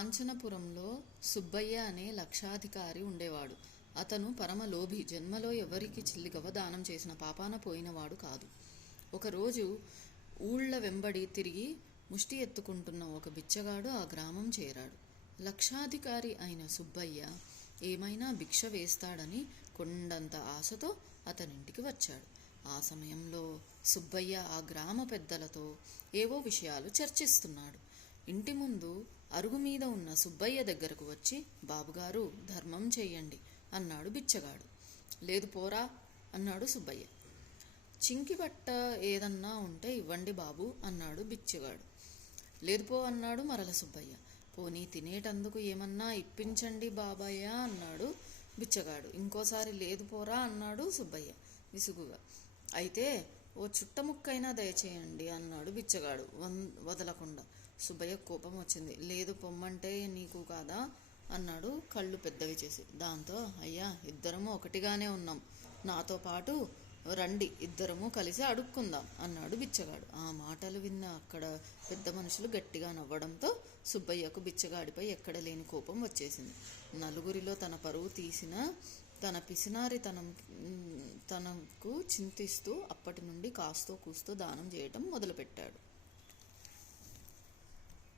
కాంచనపురంలో సుబ్బయ్య అనే లక్షాధికారి ఉండేవాడు. అతను పరమలోభి, జన్మలో ఎవరికి చిల్లిగవ్వ దానం చేసిన పాపాన పోయినవాడు కాదు. ఒకరోజు ఊళ్ళ వెంబడి తిరిగి ముష్టి ఎత్తుకుంటున్న ఒక బిచ్చగాడు ఆ గ్రామం చేరాడు. లక్షాధికారి అయిన సుబ్బయ్య ఏమైనా భిక్ష వేస్తాడని కొండంత ఆశతో అతనింటికి వచ్చాడు. ఆ సమయంలో సుబ్బయ్య ఆ గ్రామ పెద్దలతో ఏవో విషయాలు చర్చిస్తున్నాడు. ఇంటి ముందు అరుగు మీద ఉన్న సుబ్బయ్య దగ్గరకు వచ్చి, బాబుగారు, ధర్మం చెయ్యండి అన్నాడు బిచ్చగాడు. లేదు పోరా అన్నాడు సుబ్బయ్య. చింకి బట్ట ఏదన్నా ఉంటే ఇవ్వండి బాబు అన్నాడు బిచ్చగాడు. లేదు పో అన్నాడు మరల సుబ్బయ్య. పోనీ తినేటందుకు ఏమన్నా ఇప్పించండి బాబాయ్య అన్నాడు బిచ్చగాడు. ఇంకోసారి లేదు పోరా అన్నాడు సుబ్బయ్య విసుగుగా. అయితే ఓ చుట్టముక్కైనా దయచేయండి అన్నాడు బిచ్చగాడు వదలకుండా. సుబ్బయ్య కోపం వచ్చింది. లేదు పొమ్మంటే నీకు కాదా అన్నాడు కళ్ళు పెద్దవి చేసి. దాంతో, అయ్యా, ఇద్దరము ఒకటిగానే ఉన్నాం, నాతో పాటు రండి, ఇద్దరము కలిసి అడుక్కుందాం అన్నాడు బిచ్చగాడు. ఆ మాటలు విన్న అక్కడ పెద్ద మనుషులు గట్టిగా నవ్వడంతో సుబ్బయ్యకు బిచ్చగాడిపై ఎక్కడ లేని కోపం వచ్చేసింది. నలుగురిలో తన పరువు తీసిన తన పిసినారితనకు చింతిస్తూ అప్పటి నుండి కాస్తో కూస్తో దానం చేయటం మొదలుపెట్టాడు.